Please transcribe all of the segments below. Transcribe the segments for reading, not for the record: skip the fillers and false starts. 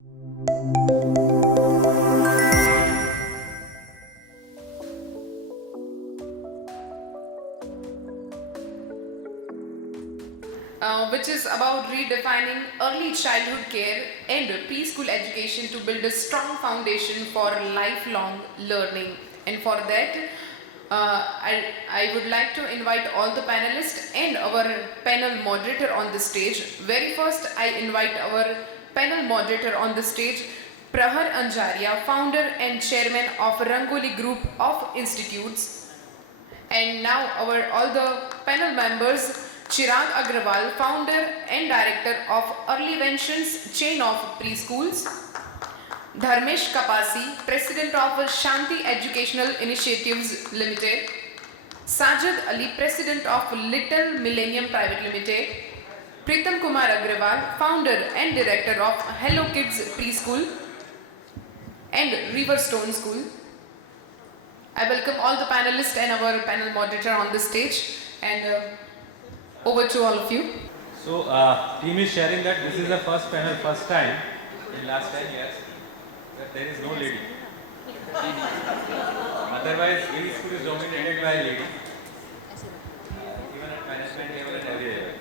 Which is about redefining early childhood care and preschool education to build a strong foundation for lifelong learning. And for that, I would like to invite all the panelists and our panel moderator on the stage. Very first, I invite our panel moderator on the stage, Prahar Anjaria, founder and chairman of RANGOLI Group of Institutes. And now all the panel members, Chirag Agrawal, founder and director of EarlyVentions chain of preschools. Dharmesh Kapasi, president of Shanti Educational Initiatives Limited. Sajid Ali, president of Little Millennium Private Limited. Pritam Kumar Agrawal, founder and director of Hello Kids Preschool and Riverstone School. I welcome all the panelists and our panel moderator on the stage, and over to all of you. So, team is sharing that this is the first panel, first time in last 10 years that there is no lady. Otherwise, every school is dominated by a lady, even at management level and every level.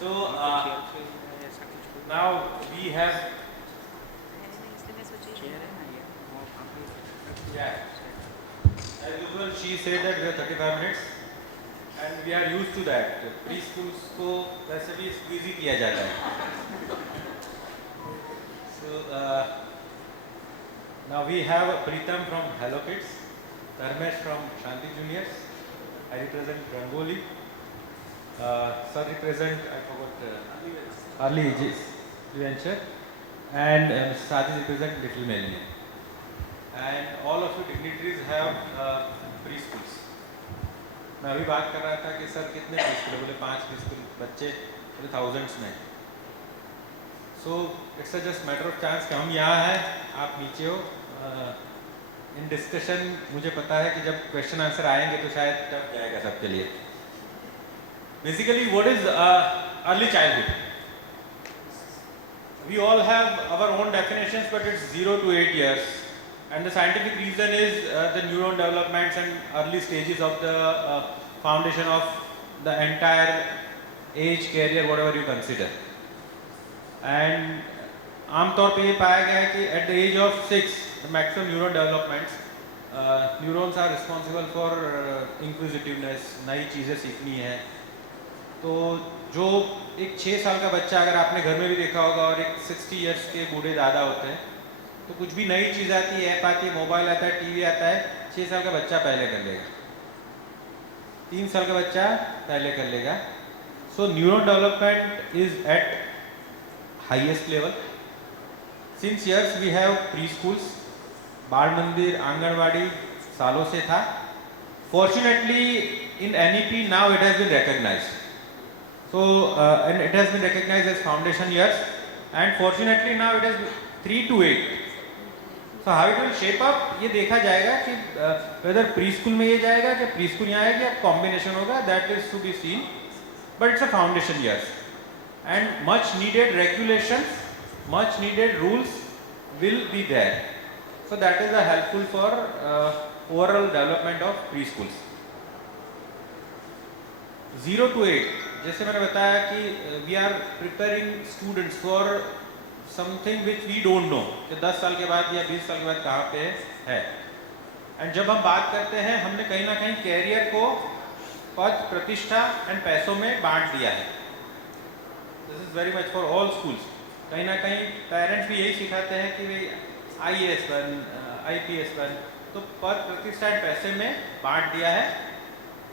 So, now we have. Yeah. As usual, she said that we have 35 minutes. And we are used to that. Preschools को वैसे भी squeeze किया जाता है. So now we have Pritam from Hello Kids, Dharmesh from Shanti Juniors. I represent Rangoli. Sir represent EarlyVenture, and Sajid represent Little Millennium. And all of you dignitaries have preschools. मैं अभी बात कर रहा था कि सर कितने preschool, बोले 5 preschool बच्चे, बोले थाउजेंड्स में. So it's a just matter of chance कि हम यहाँ हैं, आप नीचे हो. इन डिस्कशन मुझे पता है कि जब क्वेश्चन आंसर आएंगे तो शायद टफ जाएगा सबके लिए. Basically what is early childhood? We all have our own definitions, but it's 0 to 8 years. And the scientific reason is the neuron developments and early stages of the foundation of the entire age, career, whatever you consider. And आमतौर पे ये पाया गया है कि at the age of 6, the maximum neuron developments, neurons are responsible for inquisitiveness, नई चीज़ें सीखनी है. तो जो एक 6 साल का बच्चा, अगर आपने घर में भी देखा होगा, और एक 60 years के बूढ़े दादा होते हैं, तो कुछ भी नई चीज़ आती है, ऐप आती है, मोबाइल आता है, टीवी आता है, 6 साल का बच्चा पहले कर लेगा, 3 साल का बच्चा पहले कर लेगा. So neuron development is at highest level. Since years we have pre schools. बाल मंदिर, आंगनवाड़ी सालों से था. Fortunately in NEP now it has been recognised. So and it has been recognised as foundation years, and fortunately now it has 3 to 8. So how it will shape up, ये देखा जाएगा कि whether preschool में ये जाएगा कि preschool यहाँ आएगा, combination होगा, that is to be seen. But it's a foundation years, and much needed regulations, much needed rules will be there. So that is helpful for overall development of preschools. 0 to 8, जैसे मैंने बताया कि we are preparing students for something which we don't know कि 10 साल के बाद या 20 साल के बाद कहाँ पे है. एंड जब हम बात करते हैं, हमने कहीं ना कहीं कैरियर को पद, प्रतिष्ठा एंड पैसों में बांट दिया है. This is very much for all schools. कहीं ना कहीं पेरेंट्स भी यही सिखाते हैं कि भाई IAS बन, IPS बन, तो पद, प्रतिष्ठा एंड पैसे में बांट दिया है.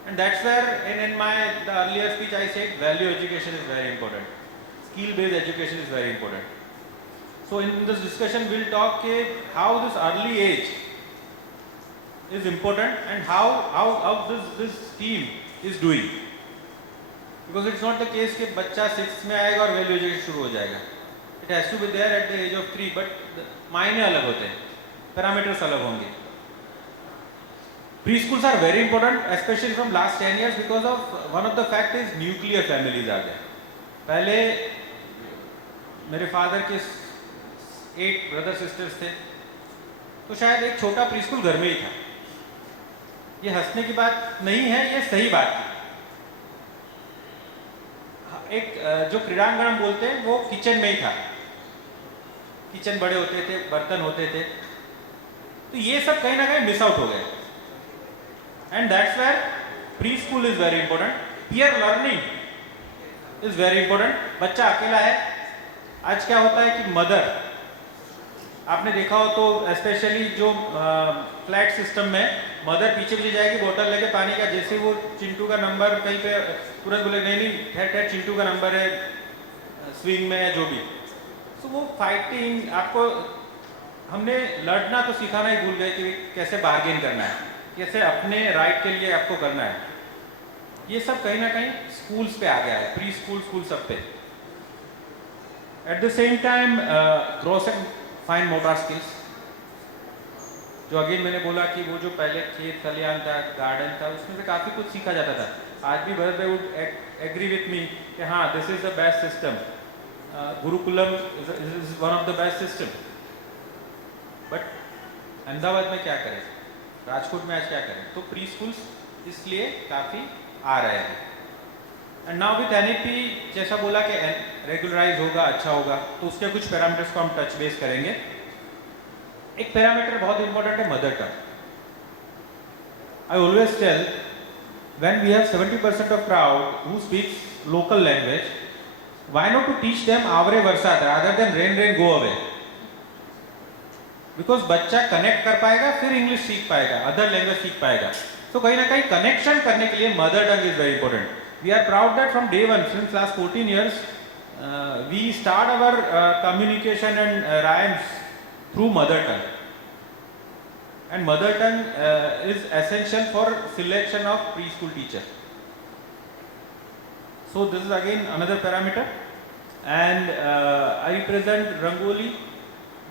And that's where in my the earlier speech I said value education is very important, skill based education is very important. So in this discussion we'll talk how this early age is important and how this team is doing, because it's not the case कि बच्चा 6th में आएगा और value education शुरू हो जाएगा. It has to be there at the age of 3, but मायने अलग होते हैं, parameters अलग होंगे. Preschools are very important, especially from last 10 years, because of one of the fact is nuclear families are there. पहले मेरे फादर के 8 brother sisters थे, तो शायद एक छोटा प्रीस्कूल घर में ही था। ये हंसने की बात नहीं है, ये सही बात है। एक जो क्रीड़ांगण हम बोलते हैं वो किचन में ही था, किचन बड़े होते थे, बर्तन होते थे, तो ये सब कहीं ना कहीं मिस आउट हो गए। And that's where preschool is very important, peer learning is very important. बच्चा अकेला है, आज क्या होता है कि मदर, आपने देखा हो तो स्पेशली जो फ्लैट सिस्टम में मदर पीछे पीछे जाएगी बोतल लेके पानी का, जैसे वो चिंटू का नंबर कहीं पे तुरंत बोले नहीं नहीं ठहर ठहर चिंटू का नंबर है स्विंग में या जो भी, तो वो फाइटिंग, आपको हमने लड़ना तो सिखाना ही भूल गए कि कैसे बार्गेन करना है, कैसे अपने राइट के लिए आपको करना है। ये सब कहीं ना कहीं स्कूल्स पे आ गया है, प्री स्कूल स्कूल सब पे। At the same time gross and fine motor skills, जो अगेन मैंने बोला कि वो जो पहले खेत खलियान था, गार्डन था, उसमें से काफ़ी कुछ सीखा जाता था। आज भी भरत भाई वुड एग्री विथ मी कि हाँ this is the best system, Gurukulam is one of the best system. But Ahmedabad में क्या करें, राजकोट में आज क्या करें, तो प्री स्कूल्स इसलिए काफ़ी आ रहे हैं। एंड नाउ विथ एनईपी जैसा बोला कि रेगुलराइज होगा, अच्छा होगा, तो उसके कुछ पैरामीटर्स को हम टच बेस करेंगे। एक पैरामीटर बहुत इंपॉर्टेंट है, mother tongue. I always tell when we have 70% of crowd who speaks local language, why not to teach them आवरे वर्षा rather than rain rain go away, because बच्चा connect कर पाएगा, फिर इंग्लिश सीख पाएगा, अदर लैंग्वेज सीख पाएगा। तो कहीं ना कहीं कनेक्शन करने के लिए mother tongue is very important. We are proud that from day one, since last 14 years, we start our communication and rhymes through mother tongue. And mother tongue is essential for selection of preschool teacher. So this is again another parameter. And I represent Rangoli.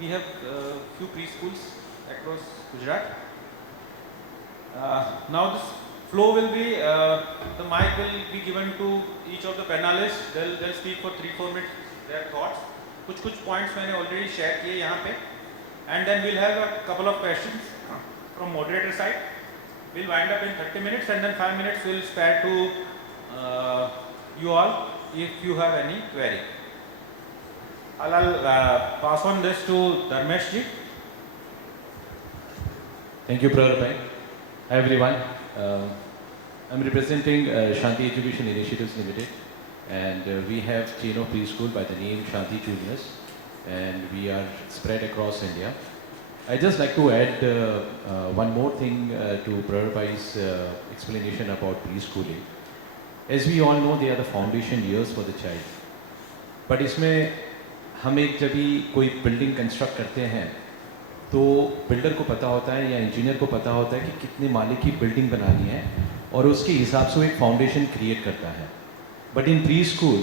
We have few preschools across Gujarat. Now this flow will be, the mic will be given to each of the panelists. They'll speak for 3-4 minutes their thoughts. कुछ points मैंने already share किए यहाँ पे, and then we'll have a couple of questions from moderator side. We'll wind up in 30 minutes, and then 5 minutes we'll spare to you all if you have any query. I'll pass on this to Dharmesh ji. Thank you, Prahar. Hi everyone. I'm representing Shanti Education Initiatives Limited, and we have chain of preschool by the name Shanti Juniors, and we are spread across India. I just like to add one more thing to Prahar Bhai's explanation about preschooling. As we all know, they are the foundation years for the child. But इसमें हम एक जब भी कोई building construct करते हैं तो builder को पता होता है या इंजीनियर को पता होता है कि कितने माले की बिल्डिंग बनानी है, और उसके हिसाब से वो एक फाउंडेशन क्रिएट करता है। But in pre school,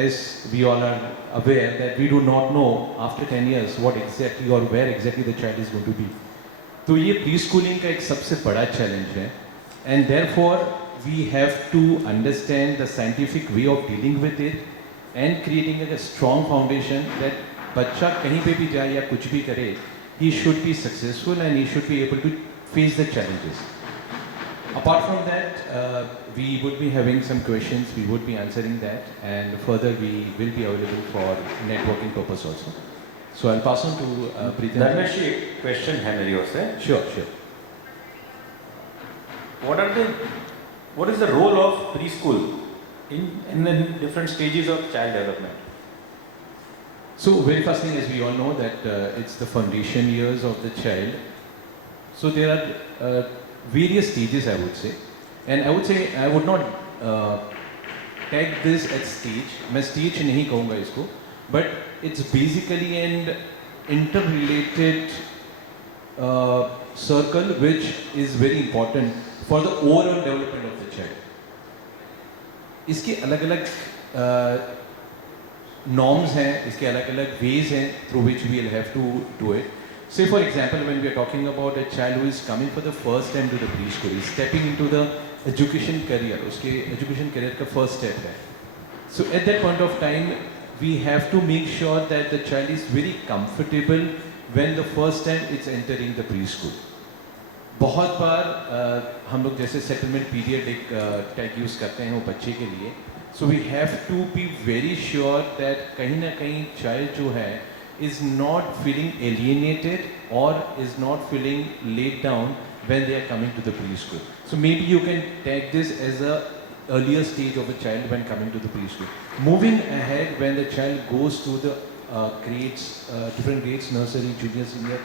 as we all are aware that we do not know after 10 years what exactly और where exactly the child is going to be. तो ये प्री स्कूलिंग का एक सबसे बड़ा चैलेंज है, and therefore we have to understand the scientific way of dealing with it and creating a strong foundation that बच्चा कहीं पे भी जाए या कुछ भी करे, he should be successful and he should be able to face the challenges. Apart from that, we would be having some questions, we would be answering that, and further we will be available for networking purpose also. So I'll pass on to Pritam. Dharmesh, question है मेरी ओर से. Sure. What is the role of preschool in the different stages of child development? So very first thing, as we all know that it's the foundation years of the child. So there are various stages, I would say, and I would say I would not tag this at stage. मैं stage नहीं कहूँगा इसको, but it's basically an interrelated circle which is very important for the overall development of the child. इसके अलग-अलग norms हैं, इसके अलग-अलग ways हैं through which we will have to do it. Say for example, when we are talking about a child who is coming for the first time to the preschool, is stepping into the education career, उसके education career का first step है. So at that point of time, we have to make sure that the child is very comfortable when the first time it's entering the preschool. बहुत बार हम लोग जैसे settlement period एक tag use करते हैं वो बच्चे के लिए, so we have to be very sure that कहीं ना कहीं child जो है is not feeling alienated or is not feeling laid down when they are coming to the preschool. So maybe you can tag this as a earlier stage of a child when coming to the preschool. Moving ahead, when the child goes to the grades, different grades, nursery, junior, senior,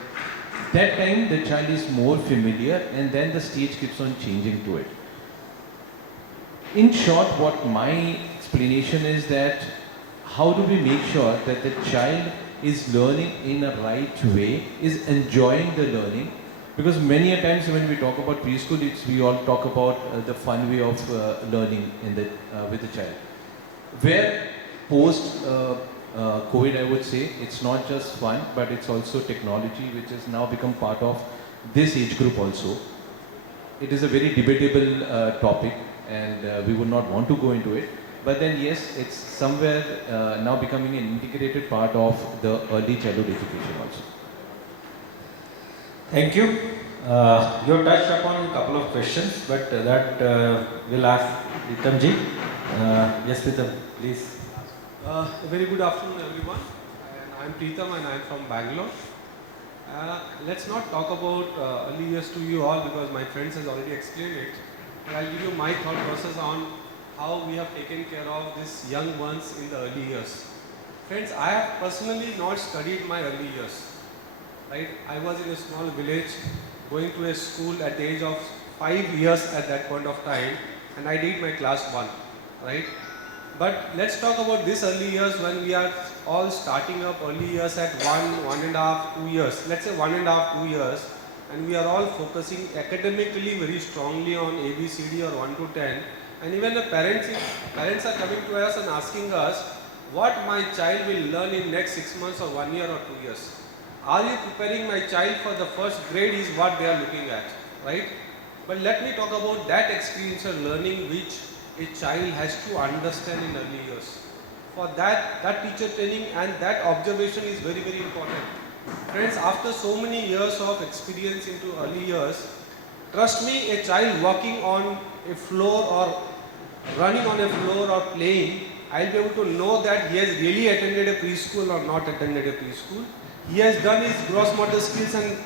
that time the child is more familiar and then the stage keeps on changing to it. In short, what my explanation is that how do we make sure that the child is learning in a right way, is enjoying the learning? Because many a times when we talk about preschool, we all talk about the fun way of learning in the, with the child. Where post COVID, I would say, it's not just fun, but it's also technology, which has now become part of this age group also. It is a very debatable topic, and we would not want to go into it. But then yes, it's somewhere now becoming an integrated part of the early childhood education also. Thank you. You have touched upon a couple of questions, but that we'll ask Pritam ji. Yes, Pritam, please. A very good afternoon, everyone. And I'm Pritam, and I'm from Bangalore. Let's not talk about early years to you all because my friends has already explained it. But I'll give you my thought process on how we have taken care of these young ones in the early years. Friends, I have personally not studied my early years. Right? I was in a small village, going to a school at the age of 5 years at that point of time, and I did my class 1. Right? But let's talk about this early years when we are all starting up early years at 1.5, 2 years. Let's say 1.5, 2 years, and we are all focusing academically very strongly on ABCD or 1 to 10. And even the parents are coming to us and asking us what my child will learn in next 6 months or 1 year or 2 years. Are you preparing my child for the first grade is what they are looking at, right? But let me talk about that experiential learning which a child has to understand in early years. For that teacher training and that observation is very, very important. Friends, after so many years of experience into early years, trust me, a child walking on a floor or running on a floor or playing, I'll be able to know that he has really attended a preschool or not attended a preschool. He has done his gross motor skills and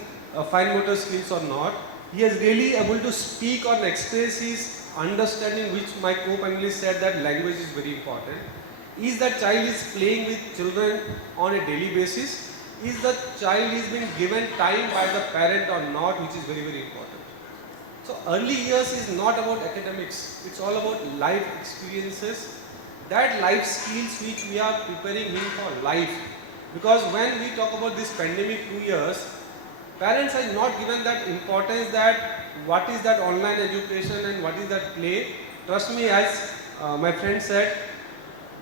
fine motor skills or not. He is really able to speak or express his understanding, which my co-panelist said that language is very important. Is that child is playing with children on a daily basis? Is the child is being given time by the parent or not, which is very, very important. So early years is not about academics. It's all about life experiences. That life skills which we are preparing him for life. Because when we talk about this pandemic 2 years, parents are not given that importance that what is that online education and what is that play. Trust me, as my friend said,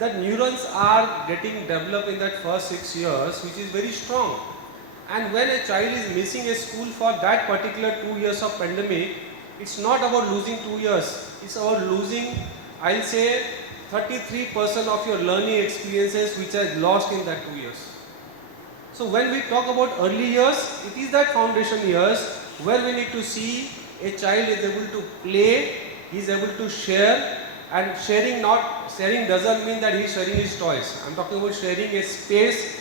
that neurons are getting developed in that first 6 years, which is very strong. And when a child is missing a school for that particular 2 years of pandemic, it's not about losing 2 years. It's about losing, I'll say, 33% of your learning experiences which are lost in that 2 years. So when we talk about early years, it is that foundation years where we need to see a child is able to play, he is able to share, and sharing doesn't mean that he is sharing his toys. I'm talking about sharing a space,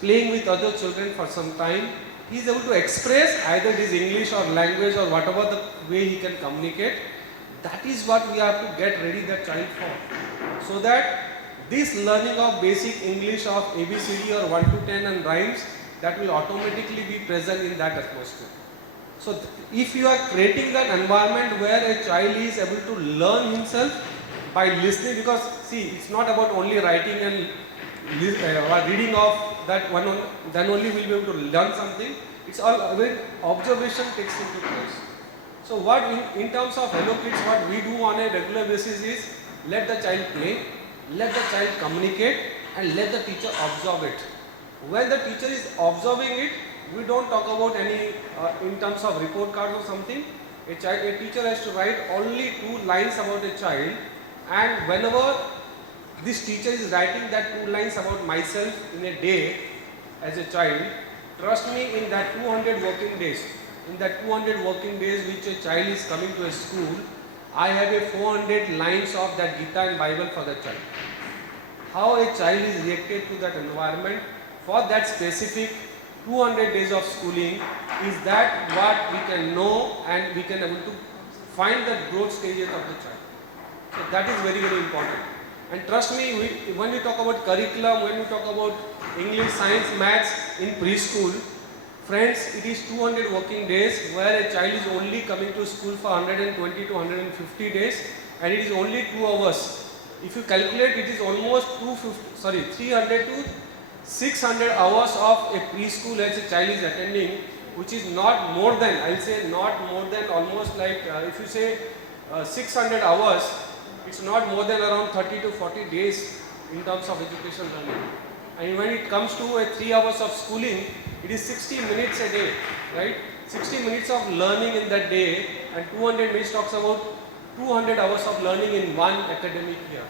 playing with other children for some time. He is able to express either his English or language or whatever the way he can communicate. That is what we have to get ready that child for. So that this learning of basic English of ABCD or 1 to 10 and rhymes, that will automatically be present in that atmosphere. So if you are creating that environment where a child is able to learn himself by listening, because see, it's not about only writing and reading of that one, then only we'll be able to learn something. It's all when observation takes into place. So what in terms of Hello Kids, what we do on a regular basis is let the child play, let the child communicate, and let the teacher observe it. When the teacher is observing it, we don't talk about any in terms of report cards or something. A teacher has to write only 2 lines about a child, and whenever this teacher is writing that 2 lines about myself in a day as a child, trust me, in that 200 working days, which a child is coming to a school, I have a 400 lines of that Gita and Bible for the child. How a child is reacted to that environment for that specific 200 days of schooling is that what we can know, and we can able to find the growth stages of the child. So that is very, very important. And trust me, when we talk about curriculum, when we talk about English, science, maths in preschool, friends, it is 200 working days where a child is only coming to school for 120 to 150 days, and it is only 2 hours. If you calculate, it is almost 300 to 600 hours of a preschool as a child is attending, which is not more than, I'll say not more than, almost like if you say 600 hours, it's not more than around 30 to 40 days in terms of education learning. And when it comes to a 3 hours of schooling, it is 60 minutes a day, right? 60 minutes of learning in that day, and 200 minutes talks about 200 hours of learning in one academic year.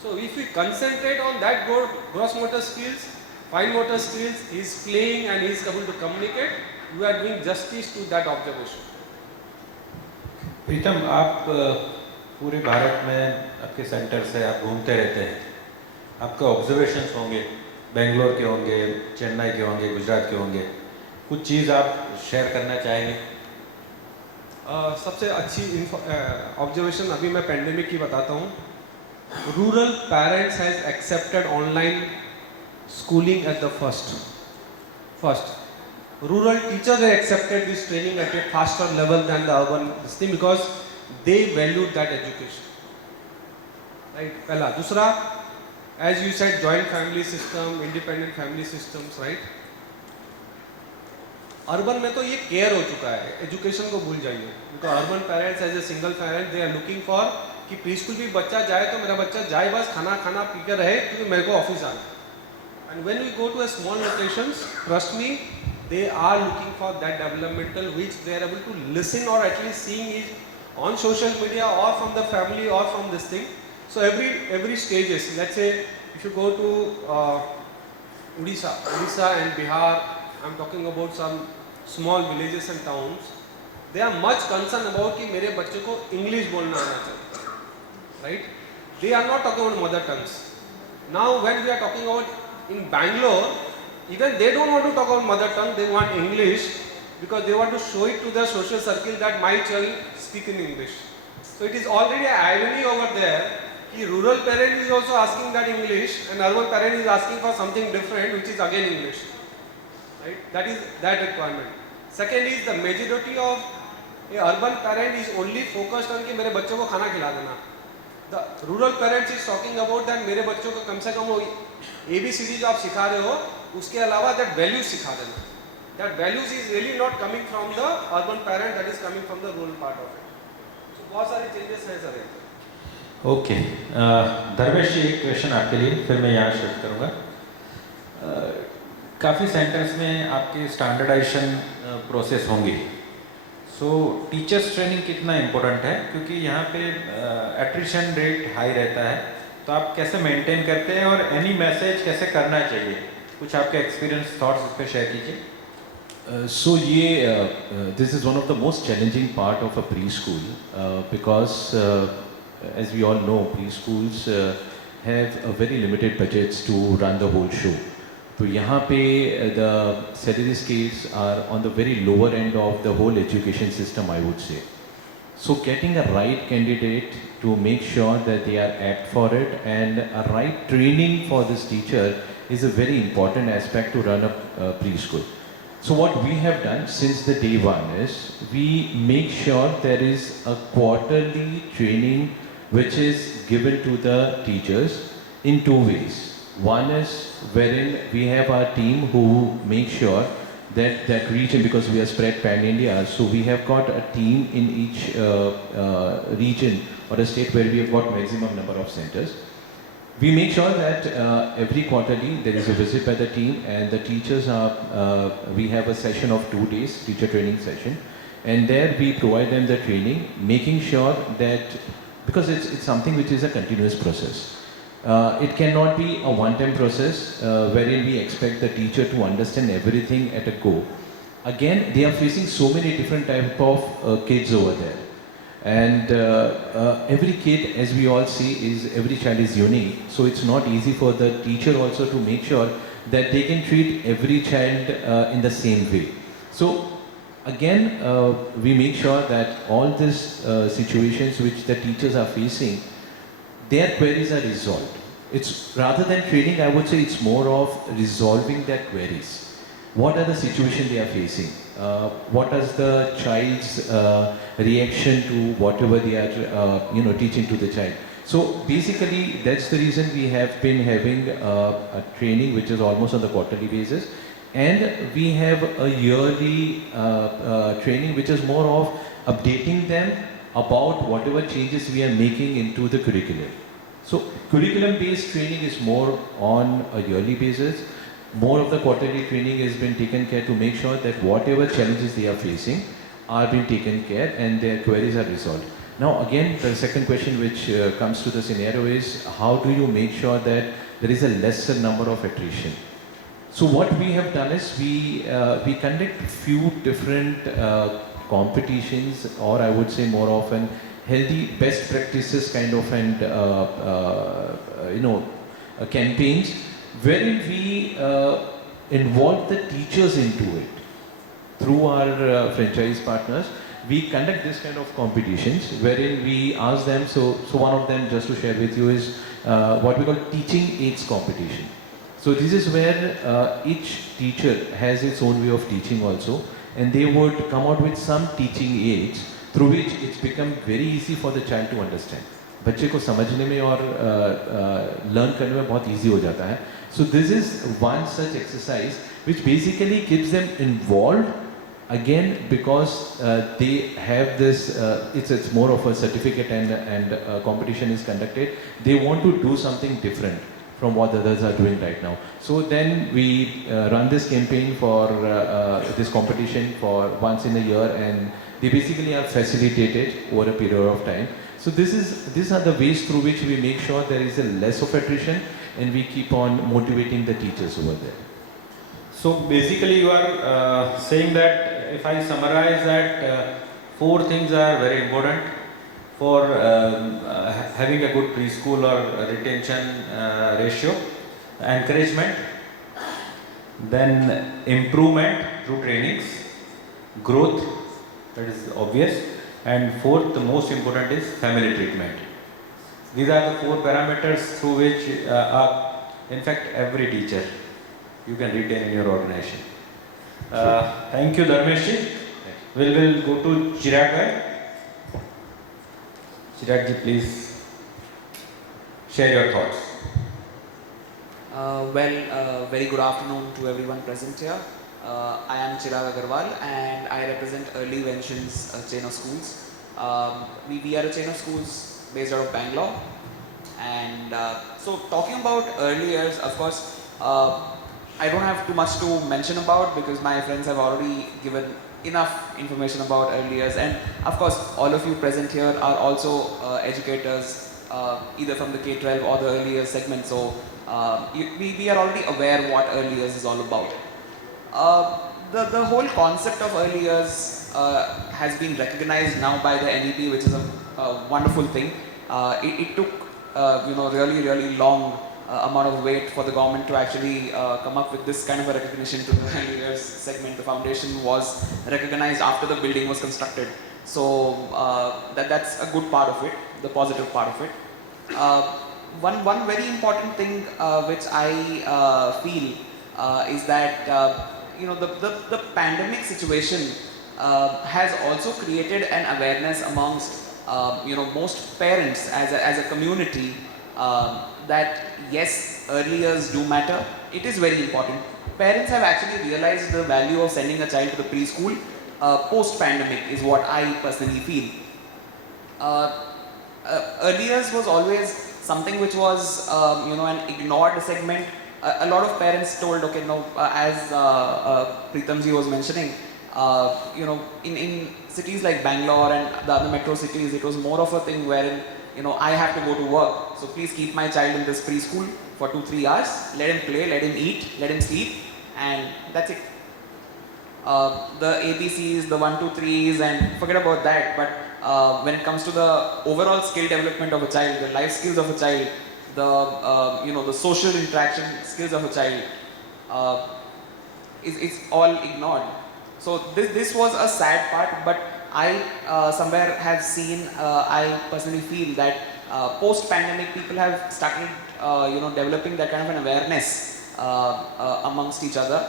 So if we concentrate on that gross motor skills, fine motor skills, he is playing and he is able to communicate, we are doing justice to that observation. प्रीतम, आप पूरे भारत में आपके centre से आप घूमते रहते हैं, आपका ऑब्जर्वेशंस होंगे, बेंगलोर के होंगे, चेन्नई के होंगे, गुजरात के होंगे, कुछ चीज़ आप शेयर करना चाहेंगे? सबसे अच्छी ऑब्जर्वेशन अभी मैं पेंडेमिक की बताता हूँ. Rural parents has accepted online schooling at the first. Rural teachers have accepted this training at a faster level than the urban thing because they valued that education. Right? पहला. दूसरा, as you said, joint family system, independent family systems, right? Urban में तो ये care हो चुका है, education को भूल जाइए. Because urban parents as a single parent they are looking for कि प्री स्कूल भी बच्चा जाए तो मेरा बच्चा जाए बस खाना पी कर रहे क्योंकि मेरे को ऑफिस आना है. And when we go to a small locations, trust me, they are looking for that developmental which they are able to listen or at least seeing it on social media or from the family or from this thing. So every stages, let's say if you go to Odisha and Bihar, I'm talking about some small villages and towns, they are much concerned about कि मेरे बच्चे को English बोलना आना चाहिए, right? They are not talking about mother tongues. Now when we are talking about in Bangalore, even they don't want to talk about mother tongue, they want English because they want to show it to their social circle that my child speak in English. So it is already an irony over there कि rural parent is also asking that English and urban parent is asking for something different which is again English. Right? That is that requirement. Second is the majority of a urban parent is only focused on कि मेरे बच्चों को खाना खिला देना. The rural parents is talking about that मेरे बच्चों को कम से कम वो ABCD जो आप सिखा रहे हो उसके अलावा that values सिखा देना. That values is really not coming from the urban parent, that is coming from the rural part of it. So बहुत सारे changes हैं सर. ओके, धर्मेश जी, एक क्वेश्चन आपके लिए, फिर मैं यहाँ शिफ्ट करूँगा. काफ़ी सेंटर्स में आपके स्टैंडर्डाइजेशन प्रोसेस होंगी. सो टीचर्स ट्रेनिंग कितना इम्पोर्टेंट है, क्योंकि यहाँ पे एट्रिशन रेट हाई रहता है, तो आप कैसे मेंटेन करते हैं और एनी मैसेज कैसे करना चाहिए? कुछ आपके एक्सपीरियंस थॉट्स इस पर शेयर कीजिए. So this is one of the most challenging part of a preschool because as we all know, preschools have a very limited budgets to run the whole show. So यहाँ पे the salary scales are on the very lower end of the whole education system, I would say. So getting a right candidate to make sure that they are apt for it and a right training for this teacher is a very important aspect to run a preschool. So what we have done since the day one is we make sure there is a quarterly training which is given to the teachers in two ways. One is wherein we have our team who make sure that that region, because we are spread pan-India, so we have got a team in each region or a state where we have got maximum number of centers. We make sure that every quarterly there is a visit by the team and the teachers are, we have a session of 2 days, teacher training session, and there we provide them the training, making sure that, because it's something which is a continuous process. It cannot be a one-time process wherein we expect the teacher to understand everything at a go. Again, they are facing so many different type of kids over there. And every kid, as we all see, every child is unique. So it's not easy for the teacher also to make sure that they can treat every child in the same way. So again, we make sure that all these situations which the teachers are facing, their queries are resolved. It's rather than training, I would say it's more of resolving their queries. What are the situations they are facing? What is the child's reaction to whatever they are, teaching to the child? So basically, that's the reason we have been having a training which is almost on the quarterly basis, and we have a yearly training which is more of updating them about whatever changes we are making into the curriculum. So curriculum-based training is more on a yearly basis. More of the quarterly training has been taken care to make sure that whatever challenges they are facing are being taken care and their queries are resolved. Now again, the second question which comes to the scenario is, how do you make sure that there is a lesser number of attrition? So what we have done is we conduct few different competitions, or I would say more often healthy best practices kind of campaigns wherein we involve the teachers into it. Through our franchise partners, we conduct this kind of competitions wherein we ask them, so one of them, just to share with you, is what we call teaching aids competition. So this is where each teacher has its own way of teaching also, and they would come out with some teaching aids through which it's become very easy for the child to understand. बच्चे को समझने में और learn करने में बहुत easy हो जाता है. So this is one such exercise which basically keeps them involved again, because they have this, it's more of a certificate and competition is conducted. They want to do something different from what the others are doing right now. So then we run this campaign for this competition for once in a year, and they basically are facilitated over a period of time. So these are the ways through which we make sure there is a less of attrition, and we keep on motivating the teachers over there. So basically you are saying that, if I summarize that, 4 things are very important for having a good preschool or retention ratio: encouragement, then improvement through trainings, growth, that is obvious, and 4th, the most important, is family treatment. These are the 4 parameters through which in fact every teacher you can retain in your organization. Thank you, Dharmesh. We will go to Chirag. Chirag ji, please share your thoughts. Very good afternoon to everyone present here. I am Chirag Agarwal and I represent EarlyVentions chain of schools. We are a chain of schools based out of Bangalore. And so talking about early years, of course, I don't have too much to mention about because my friends have already given enough information about early years. And of course, all of you present here are also educators, either from the K-12 or the early years segment. So we are already aware what early years is all about. The whole concept of early years has been recognized now by the NEP, which is a wonderful thing. It took really long amount of weight for the government to actually come up with this kind of a recognition to the early years segment. The foundation was recognized after the building was constructed. So that's a good part of it, the positive part of it. One very important thing which I feel is that the pandemic situation has also created an awareness amongst most parents as a community that yes, early years do matter. It is very important. Parents have actually realized the value of sending a child to the preschool post-pandemic is what I personally feel. Early years was always something which was an ignored segment. A lot of parents told, okay, no, as Pritam ji was mentioning, in cities like Bangalore and the other metro cities, it was more of a thing wherein I have to go to work, so please keep my child in this preschool for 2-3 hours, let him play, let him eat, let him sleep, and that's it. The ABCs, the 1, 2, 3s, and forget about that. But when it comes to the overall skill development of a child, the life skills of a child, the social interaction skills of a child, is all ignored. So this was a sad part, but I somewhere have seen, I personally feel that post-pandemic people have started developing that kind of an awareness amongst each other,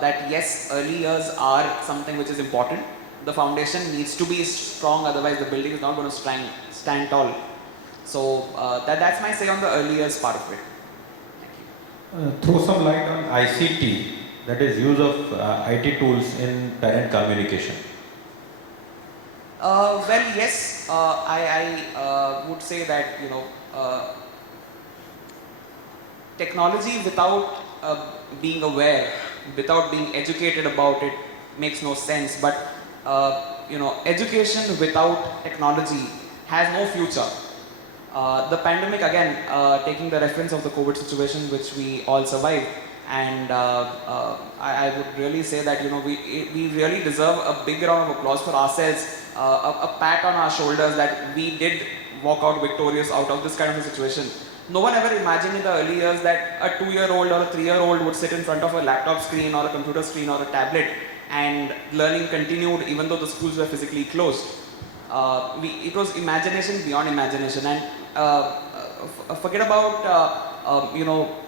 that yes, early years are something which is important. The foundation needs to be strong, otherwise the building is not going to stand tall. So that's my say on the early years part of it. Throw some light on ICT, that is use of IT tools in parent communication. Well, yes, I would say that technology without being aware, without being educated about it, makes no sense. But education without technology has no future. The pandemic, again, taking the reference of the COVID situation which we all survived, and I would really say that we really deserve a big round of applause for ourselves, a pat on our shoulders that we did walk out victorious out of this kind of a situation. No one ever imagined in the early years that a 2-year-old or a 3-year-old would sit in front of a laptop screen or a computer screen or a tablet, and learning continued even though the schools were physically closed. It was imagination beyond imagination, and forget about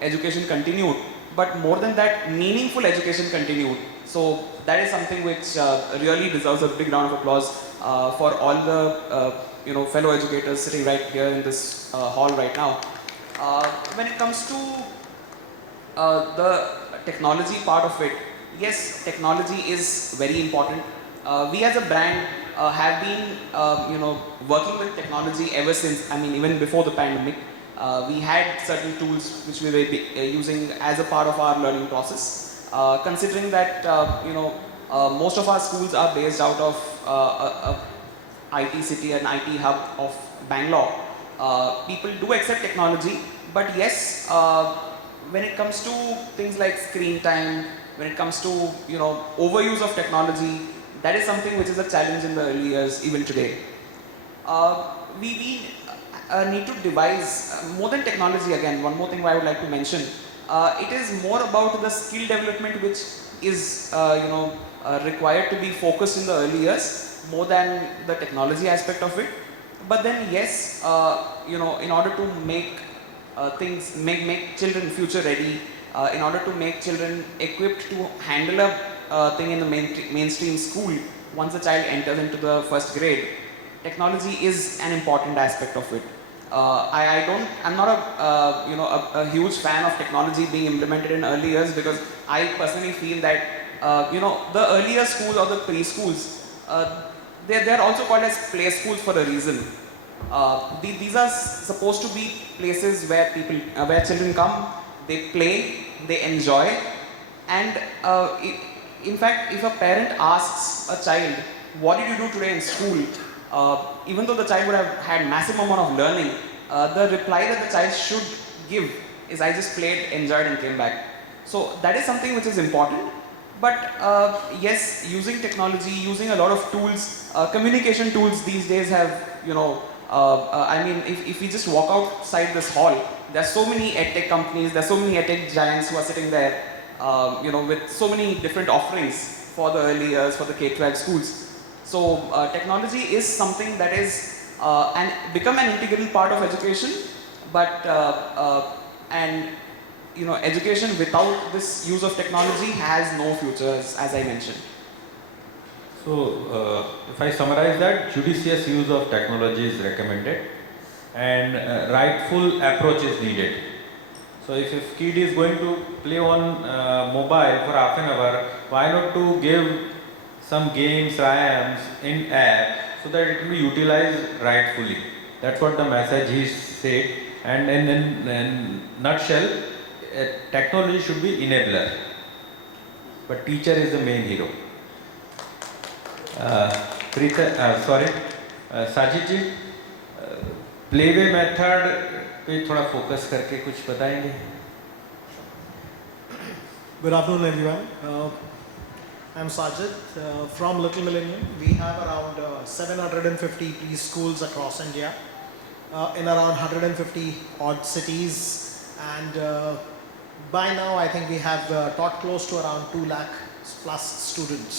education continued, but more than that, meaningful education continued. So that is something which really deserves a big round of applause for all the fellow educators sitting right here in this hall right now. When it comes to the technology part of it, yes, technology is very important. We as a brand have been working with technology ever since, even before the pandemic. We had certain tools which we were using as a part of our learning process. Considering that most of our schools are based out of a IT city and IT hub of Bangalore, people do accept technology, but yes, when it comes to things like screen time, when it comes to overuse of technology, that is something which is a challenge in the early years even today. We need to devise more than technology. Again, one more thing I would like to mention, it is more about the skill development which is required to be focused in the early years more than the technology aspect of it. But then yes, in order to make make children future ready, in order to make children equipped to handle a thing in the mainstream school once a child enters into the first grade, technology is an important aspect of it. I'm not a huge fan of technology being implemented in early years, because I personally feel that the earlier schools or the preschools, they're also called as play schools for a reason. These are supposed to be places where where children come, they play, they enjoy, and in fact, if a parent asks a child, "What did you do today in school?" Even though the child would have had massive amount of learning, the reply that the child should give is, "I just played, enjoyed, and came back." So that is something which is important. But yes, using technology, using a lot of tools, communication tools these days have, if we just walk outside this hall, there are so many edtech companies, there are so many edtech giants who are sitting there, with so many different offerings for the early years, for the K-12 schools. So technology is something that is become an integral part of education, but education without this use of technology has no future, as I mentioned. So, if I summarize that, judicious use of technology is recommended, and rightful approach is needed. So, if a kid is going to play on mobile for half an hour, why not to give some games, rhymes in app, so that it will be utilized rightfully. That's what the message is said. And in nutshell, technology should be enabler, but teacher is the main hero. Sajid ji, playway method पे थोड़ा focus करके कुछ बताएंगे? Good afternoon, everyone. I'm Sajid from Little Millennium. We have around 750 preschools across India in around 150 odd cities, and by now I think we have taught close to around 2 lakh plus students.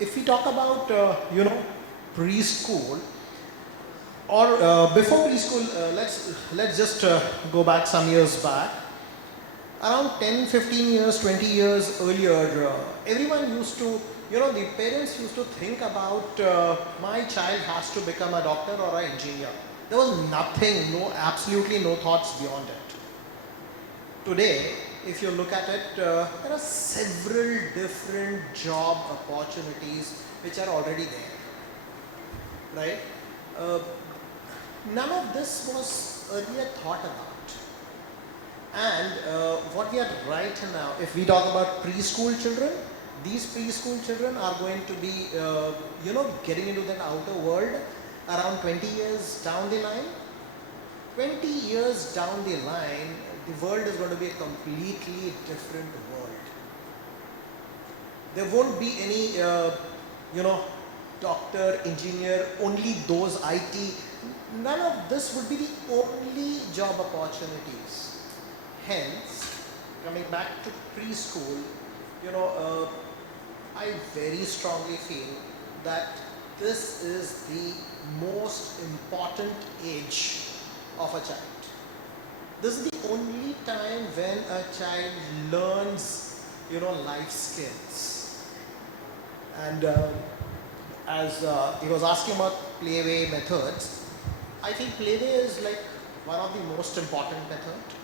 If we talk about preschool or before preschool, let's just go back some years back. Around 10, 15 years, 20 years earlier, everyone used to, the parents used to think about my child has to become a doctor or an engineer. There was nothing, absolutely no thoughts beyond it. Today, if you look at it, there are several different job opportunities which are already there, right? None of this was earlier thought about. And what we are right now, if we talk about preschool children, these preschool children are going to be, getting into that outer world around 20 years down the line. 20 years down the line, the world is going to be a completely different world. There won't be any, doctor, engineer, only those IT. None of this would be the only job opportunities. Hence, coming back to preschool, I very strongly feel that this is the most important age of a child. This is the only time when a child learns, life skills. And as he was asking about playway methods, I think playway is like one of the most important methods.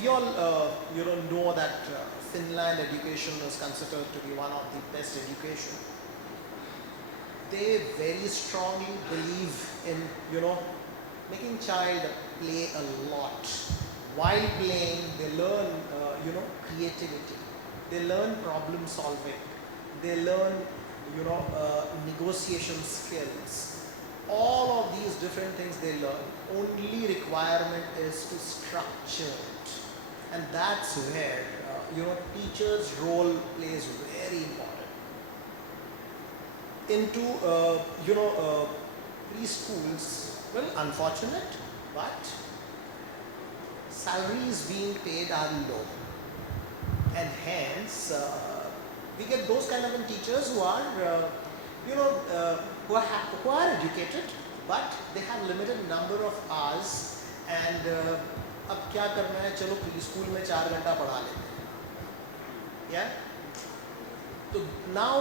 We all know that Finland education is considered to be one of the best education. They very strongly believe in making child play a lot. While playing, they learn creativity. They learn problem solving. They learn negotiation skills. All of these different things they learn. Only requirement is to structure it, and that's where teacher's role plays very important. Into preschools, well, unfortunate, but salaries being paid are low, and hence we get those kind of teachers who are who are educated, but they have limited number of hours, and अब क्या करना है, चलो preschool में 4 घंटा पढ़ा लेते हैं, yeah. So now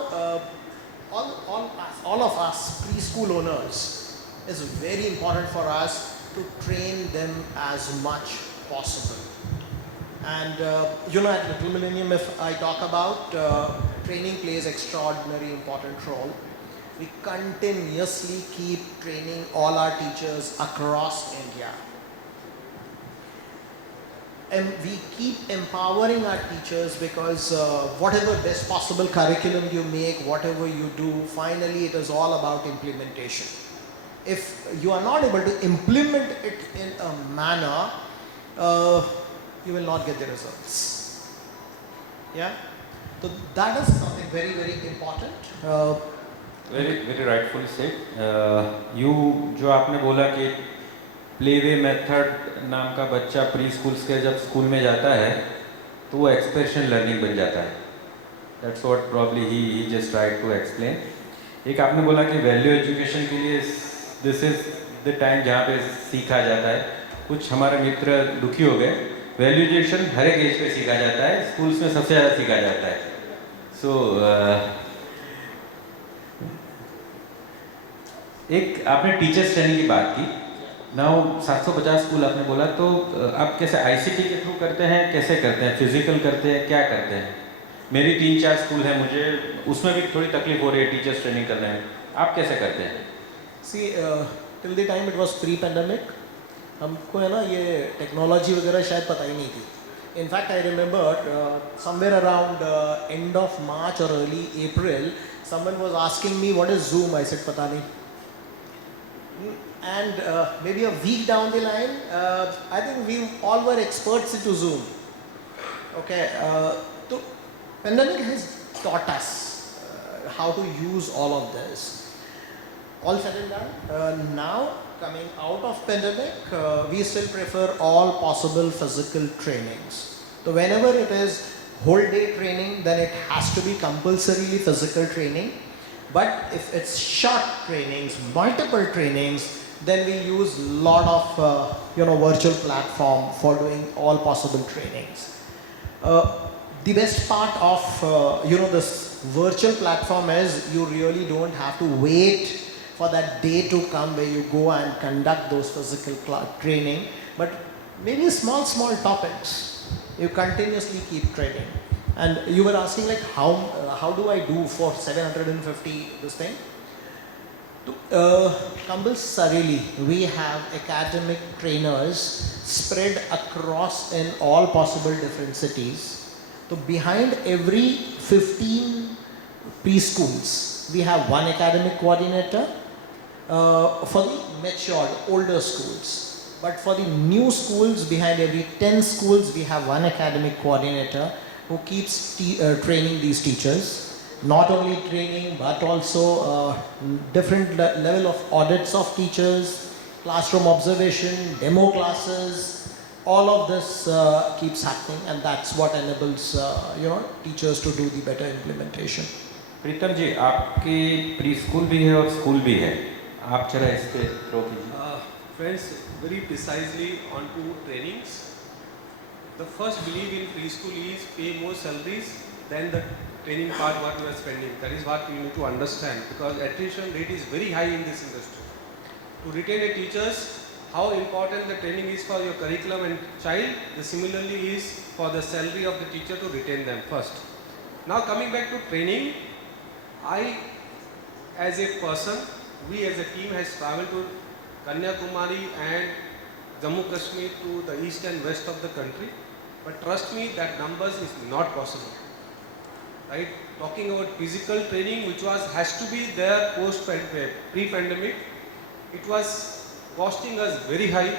all of us preschool owners, is very important for us to train them as much possible. And at Little Millennium, if I talk about training plays extraordinary important role. We continuously keep training all our teachers across India. And we keep empowering our teachers because whatever best possible curriculum you make, whatever you do, finally it is all about implementation. If you are not able to implement it in a manner, you will not get the results. Yeah? So that is something very, very important. Very rightful said. जो आपने बोला कि playway method नाम का बच्चा pre schools के जब school में जाता है तो वो एक्सप्रेशन लर्निंग बन जाता है. That's what probably he just tried to explain. एक आपने बोला कि वैल्यू एजुकेशन के लिए दिस इज द टाइम जहाँ पे सीखा जाता है. कुछ हमारे मित्र दुखी हो गए. वैल्यू एजुकेशन हर एक एज पे सीखा जाता है, स्कूल्स में सबसे ज़्यादा सीखा जाता है. सो एक आपने टीचर्स ट्रेनिंग की बात की. नाउ 750 स्कूल आपने बोला, तो आप कैसे आईसीटी के थ्रू करते हैं, कैसे करते हैं, फिजिकल करते हैं, क्या करते हैं? मेरी 3-4 स्कूल हैं, मुझे उसमें भी थोड़ी तकलीफ हो रही है टीचर्स ट्रेनिंग करने में. आप कैसे करते हैं? See, till the time it was pre-pandemic, हमको है ना ये टेक्नोलॉजी वगैरह शायद पता ही नहीं थी. In fact, I remember somewhere around end of March or early April, someone was asking me what is Zoom. I said पता नहीं. and maybe a week down the line, I think we all were experts into Zoom. Okay, so pandemic has taught us how to use all of this. All said and done, now coming out of pandemic, we still prefer all possible physical trainings. So whenever it is whole day training, then it has to be compulsorily physical training. But if it's short trainings, multiple trainings, then we use lot of virtual platform for doing all possible trainings. The best part of this virtual platform is you really don't have to wait for that day to come where you go and conduct those physical training, but maybe small topics you continuously keep training. And you were asking like how do I do for 750 this thing? Compulsorily we have academic trainers spread across in all possible different cities. So behind every 15 preschools we have one academic coordinator for the matured older schools. But for the new schools, behind every 10 schools we have one academic coordinator who keeps training these teachers. Not only training but also different level of audits of teachers, classroom observation, demo classes, all of this keeps happening, and that's what enables teachers to do the better implementation. प्रीतम जी, आपकी pre school भी है और school भी है, आप जरा इस पे थ्रो कीजिए. Friends, very precisely onto trainings. The first belief in preschool is pay more salaries than the training part what you are spending. That is what you need to understand, because attrition rate is very high in this industry. To retain a teachers, how important the training is for your curriculum and child, the similarly is for the salary of the teacher to retain them first. Now coming back to training, I as a person, we as a team has traveled to Kanyakumari and Jammu Kashmir to the east and west of the country, but trust me, that numbers is not possible. Right? Talking about physical training, which has to be there post pre-pandemic, it was costing us very high.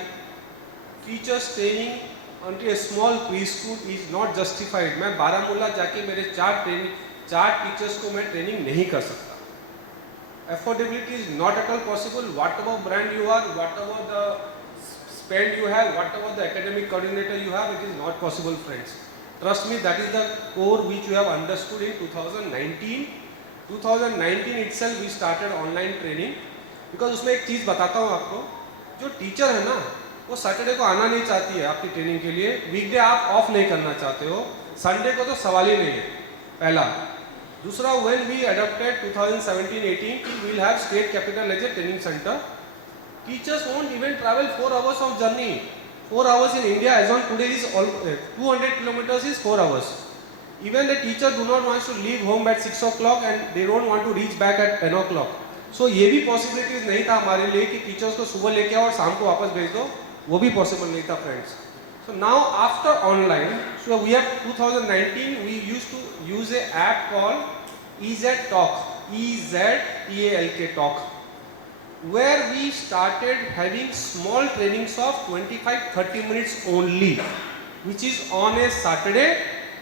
Teachers training onto a small preschool is not justified. मैं बारामूला जाके मेरे चार teachers को मैं training नहीं कर सकता. Affordability is not at all possible. Whatever brand you are, whatever the spend you have, whatever the academic coordinator you have, it is not possible, friends. Trust me, that is the core which we have understood in 2019. 2019 itself we started online training, because उसमें एक चीज़ बताता हूँ आपको, जो teacher है ना, वो Saturday को आना नहीं चाहती है आपकी ट्रेनिंग के लिए, वीकडे आप ऑफ नहीं करना चाहते हो, संडे को तो सवाल ही नहीं है, पहला. दूसरा, when we adopted 2017-18, we will have state capital as a training center. Teachers won't even travel 4 hours of journey. 4 hours in India as on today is 200 kilometers is 4 hours. Even the teacher do not want to leave home at 6 o'clock and they don't want to reach back at 10 o'clock. So ये भी possibilities नहीं था हमारे लिए कि teachers को सुबह लेके आओ और शाम को वापस भेज दो, वो भी possible नहीं था, friends. So now after online, so we have 2019, we used to use a app called EZ Talk, EZTALK Talk, where we started having small trainings of 25-30 minutes only, which is on a Saturday.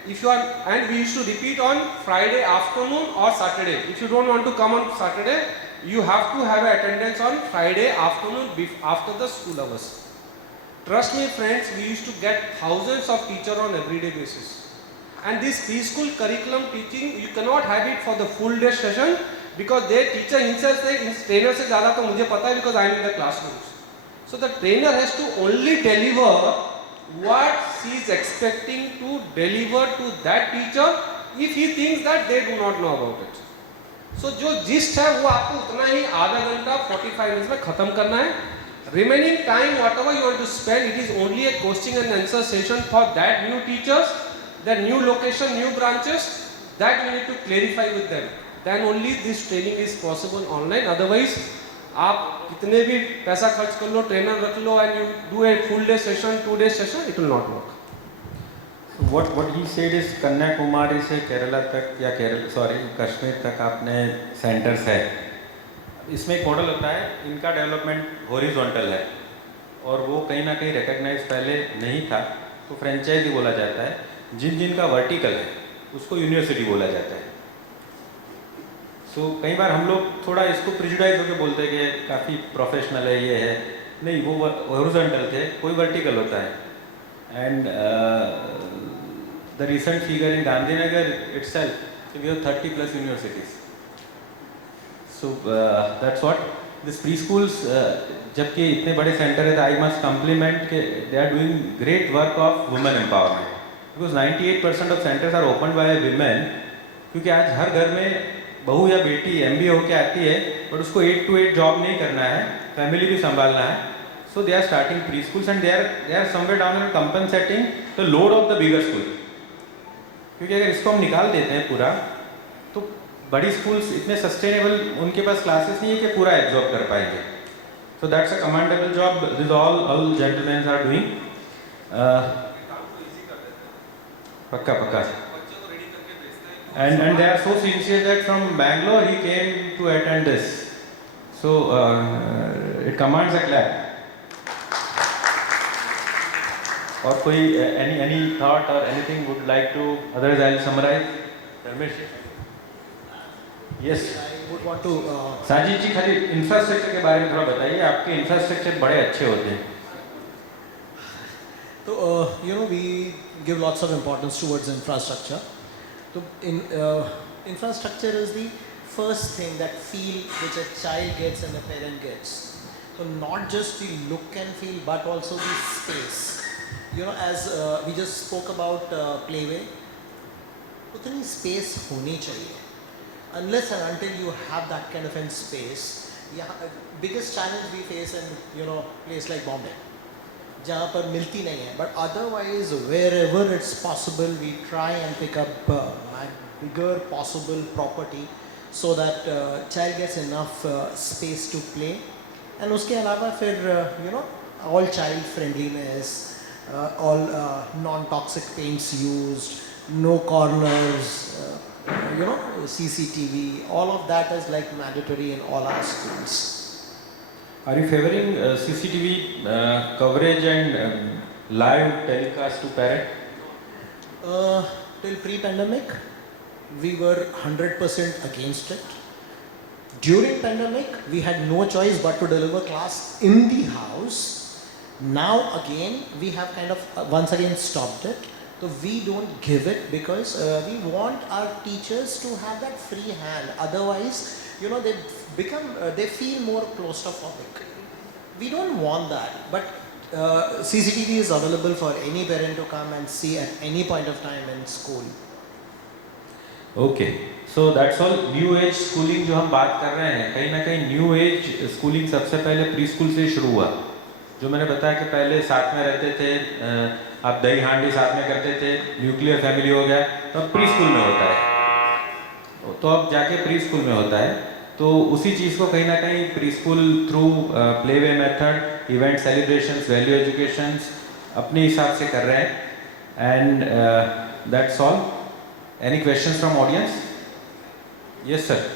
If you are, and we used to repeat on Friday afternoon or Saturday. If you don't want to come on Saturday, you have to have attendance on Friday afternoon after the school hours. Trust me, friends, we used to get thousands of teachers on everyday basis. And this preschool curriculum teaching, you cannot have it for the full day session, because their teacher himself says, trainer se zyada to mujhe pata hai because I am in the classrooms. So the trainer has to only deliver what she is expecting to deliver to that teacher if he thinks that they do not know about it. So जो gist है वो आपको उतना ही आधा घंटा 45 minutes में खत्म करना है. Remaining time, whatever you want to spend, it is only a question and answer session for that new teachers, that new location, new branches, that we need to clarify with them. Then only this training is possible online. Otherwise, आप कितने भी पैसा खर्च कर लो, trainer रख लो, and you do a full day session, 2 day session, it will not work. So what he said is Kanyakumari से केरला तक या कश्मीर तक आपने सेंटर्स है. इसमें एक मॉडल होता है, इनका डेवलपमेंट हॉरिजॉन्टल है और वो कहीं ना कहीं रिकग्नाइज पहले नहीं था, तो फ्रेंचाइजी बोला जाता है। जिन जिन का वर्टिकल है उसको यूनिवर्सिटी बोला जाता है। सो कई बार हम लोग थोड़ा इसको प्रिजुडाइज होकर बोलते हैं कि काफ़ी प्रोफेशनल है, ये है, नहीं, वो हॉरिजॉन्टल थे, कोई वर्टिकल होता है। And the recent figure in Gandhinagar itself, we have 30+ universities. So that's what this preschools, जबकि इतने बड़े सेंटर है, तो आई मस्ट कम्प्लीमेंट के they are doing great work of women empowerment, because 98% of centres are open by women. क्योंकि आज हर घर में बहू या बेटी MBA होके आती है, बट उसको 8 to 8 जॉब नहीं करना है, फैमिली भी संभालना है। So they are starting pre schools and they are somewhere down and compensating the load of the bigger school. क्योंकि अगर इसको हम निकाल देते हैं पूरा, तो बड़ी स्कूल्स इतने सस्टेनेबल, उनके पास क्लासेस नहीं है कि पूरा एब्जॉर्ब कर पाएंगे। So that's a commendable job this all gentleman are doing. पक्का पक्का। And they are so sincere that from Bangalore he came to attend this. So it commands a clap. और कोई any thought or anything would like to, otherwise I'll summarize. Dharmesh. Yes. I would want to. Sajid जी, खाली infrastructure के बारे में थोड़ा बताइए, आपके infrastructure बड़े अच्छे होते हैं। So we give lots of importance towards infrastructure. So infrastructure is the first thing, that feel which a child gets and a parent gets. So not just the look and feel, but also the space. As we just spoke about playway, utni space honi chahiye. Unless and until you have that kind of a space, biggest challenge we face in place like Bombay, जहाँ पर मिलती नहीं है, but otherwise wherever it's possible we try and pick up bigger possible property so that child gets enough space to play. And उसके अलावा फिर all child friendliness, all non-toxic paints used, no corners, CCTV, all of that is like mandatory in all our schools. Are you favoring CCTV coverage and live telecast to parent? Till pre-pandemic, we were 100% against it. During pandemic, we had no choice but to deliver class in the house. Now again, we have kind of once again stopped it. So we don't give it because we want our teachers to have that free hand. Otherwise, they feel more claustrophobic. We don't want that, but CCTV is available for any parent to come and see at any point of time in school. Okay, so that's all. New age schooling जो हम बात कर रहे हैं, कहीं ना कहीं new age schooling सबसे पहले प्री स्कूल से शुरू हुआ। जो मैंने बताया कि पहले साथ में रहते थे, आप दही हांडी साथ में करते थे, न्यूक्लियर फैमिली हो गया, तो अब प्री स्कूल में होता है, तो अब जाके प्री स्कूल में होता है। तो उसी चीज़ को कहीं ना कहीं pre school through playway method, event celebrations, value educations अपने हिसाब से कर रहे हैं। And that's all. Any questions from audience? Yes sir.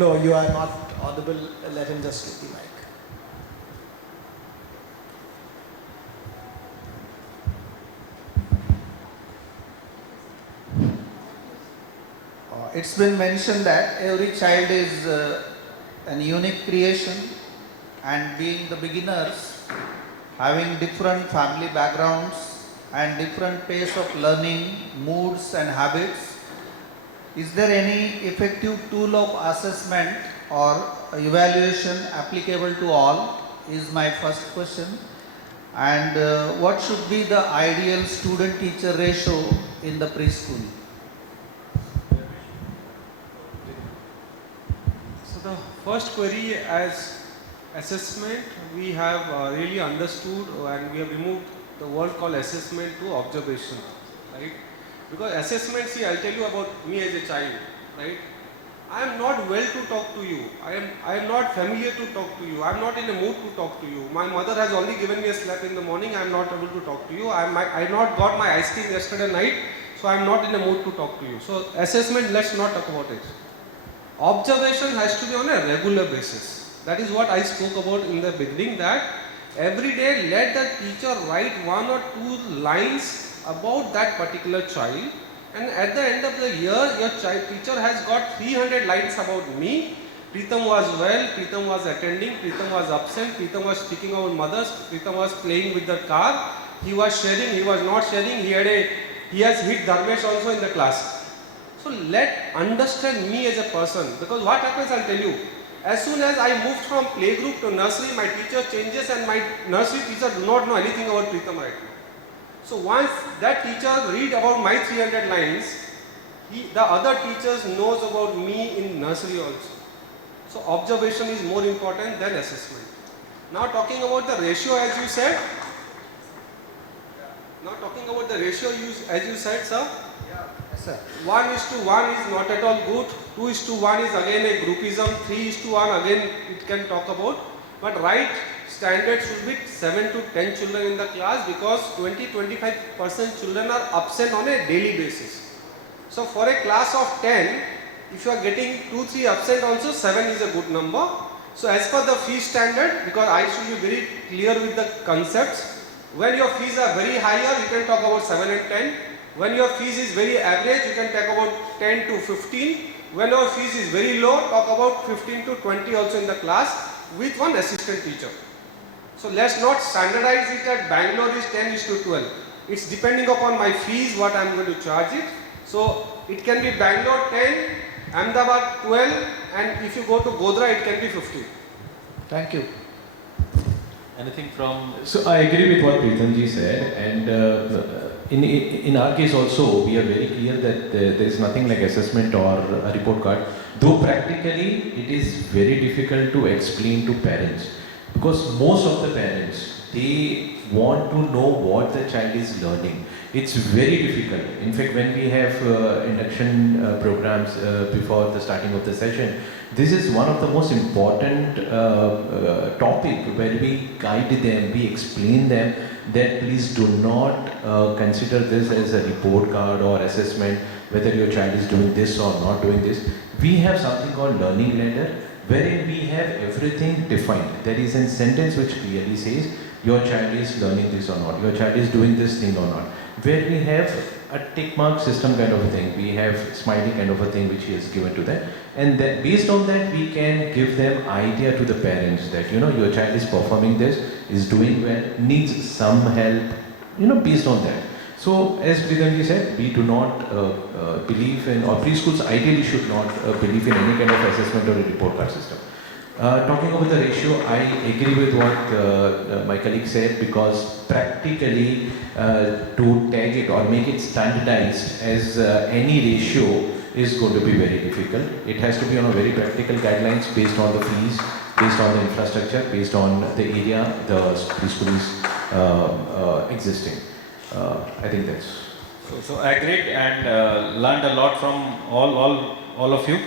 No, you are not audible. Let him just get the mic. It's been mentioned that every child is an unique creation, and being the beginners, having different family backgrounds and different pace of learning, moods and habits, is there any effective tool of assessment or evaluation applicable to all, is my first question. And what should be the ideal student-teacher ratio in the preschool? So the first query, as assessment, we have really understood and we have removed the word called assessment to observation, right? Because assessment, see, I'll tell you about me as a child, right? I am not well to talk to you. I am not familiar to talk to you. I am not in a mood to talk to you. My mother has only given me a slap in the morning. I am not able to talk to you. I not got my ice cream yesterday night, so I am not in a mood to talk to you. So assessment, let's not talk about it. Observation has to be on a regular basis. That is what I spoke about in the beginning, that every day let the teacher write 1 or 2 lines about that particular child, and at the end of the year your teacher has got 300 lines about me. Pritam was well, Pritam was attending, Pritam was absent, Pritam was speaking about mothers, Pritam was playing with the car, he was sharing, he was not sharing, he has hit Dharmesh also in the class. So let understand me as a person, because what happens, I'll tell you, as soon as I moved from playgroup to nursery, my teacher changes and my nursery teacher do not know anything about Pritam right now. So once that teacher read about my 300 lines, the other teachers knows about me in nursery also. So observation is more important than assessment. Now talking about the ratio, as you said. Now talking about the ratio, as you said, sir. Yes, sir. 1:1 is not at all good. 2:1 is again a groupism. 3:1 again it can talk about. But right standard should be 7 to 10 children in the class, because 20-25% children are absent on a daily basis. So for a class of 10, if you are getting 2-3 absent also, 7 is a good number. So as per the fee standard, because I should be very clear with the concepts, when your fees are very higher, you can talk about 7 and 10. When your fees is very average, you can talk about 10 to 15. When your fees is very low, talk about 15 to 20 also in the class with one assistant teacher. So let's not standardize it at Bangalore is 10:12. It's depending upon my fees, what I'm going to charge it. So it can be Bangalore 10, Ahmedabad 12, and if you go to Godhra, it can be 15. Thank you. Anything from... So I agree with what Pritam ji said, and in our case also, we are very clear that there is nothing like assessment or a report card, though practically it is very difficult to explain to parents, because most of the parents, they want to know what the child is learning. It's very difficult. In fact, when we have induction programs before the starting of the session, this is one of the most important topic where we guide them, we explain them that please do not consider this as a report card or assessment, whether your child is doing this or not doing this. We have something called learning ladder, wherein we have everything defined. There is a sentence which clearly says your child is learning this or not, your child is doing this thing or not. Where we have a tick mark system kind of a thing, we have smiley kind of a thing which he has given to them, and then based on that we can give them idea to the parents that your child is performing this, is doing well, needs some help, based on that. So as Pritam ji said, we do not believe in, or preschools ideally should not believe in any kind of assessment or a report card system. Talking about the ratio, I agree with what my colleague said, because practically to tag it or make it standardized as any ratio is going to be very difficult. It has to be on a very practical guidelines based on the fees, based on the infrastructure, based on the area the preschool is existing. I think that's... So agreed and learned a lot from all of you.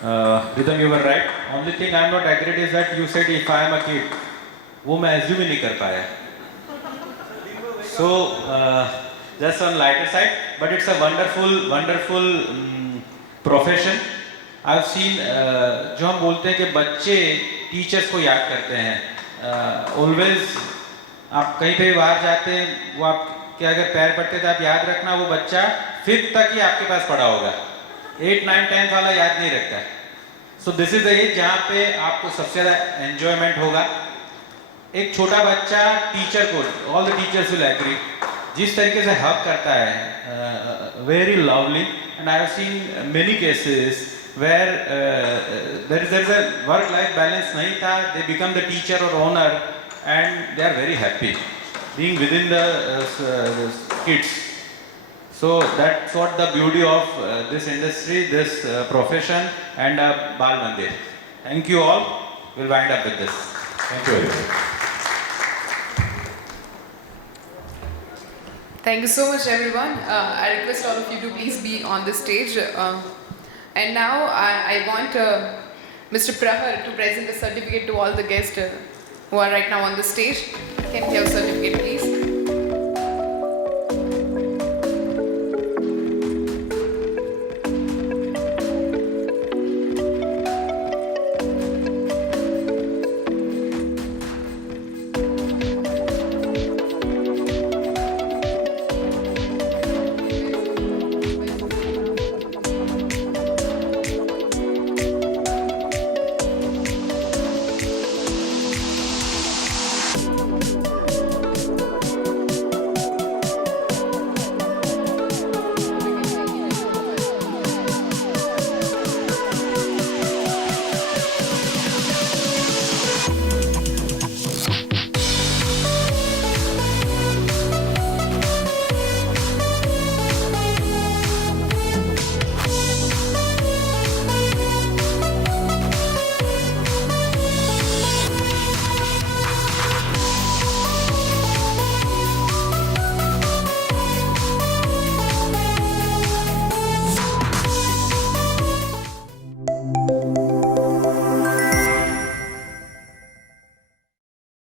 Pritam, you were right. Only thing I am not agreed is that you said if I am a kid, वो मैं assume ही नहीं कर पाया. So just on lighter side, but it's a wonderful profession. I've seen जो हम बोलते हैं कि बच्चे टीचर्स को याद करते हैं. Always आप कहीं पे भी बाहर जाते हैं, वो आप के अगर पैर पड़ते थे आप याद रखना, वो बच्चा 5th तक ही आपके पास पढ़ा होगा. 8, 9, 10 वाला याद नहीं रखता है. So this is the age जहाँ पे आपको सबसे ज़्यादा enjoyment होगा. एक छोटा बच्चा टीचर को, all the teachers will agree, जिस तरीके से हक करता है, very lovely, and I have seen many cases where there is a work-life balance नहीं था, they become the teacher or owner and they are very happy being within the kids. So that's what the beauty of this industry, this profession, and Bal Mandir. Thank you all. We'll wind up with this. Thank you very much. Thank you so much, everyone. I request all of you to please be on the stage. And now I want Mr. Prahar to present the certificate to all the guests who are right now on the stage. Can we have a certificate, please?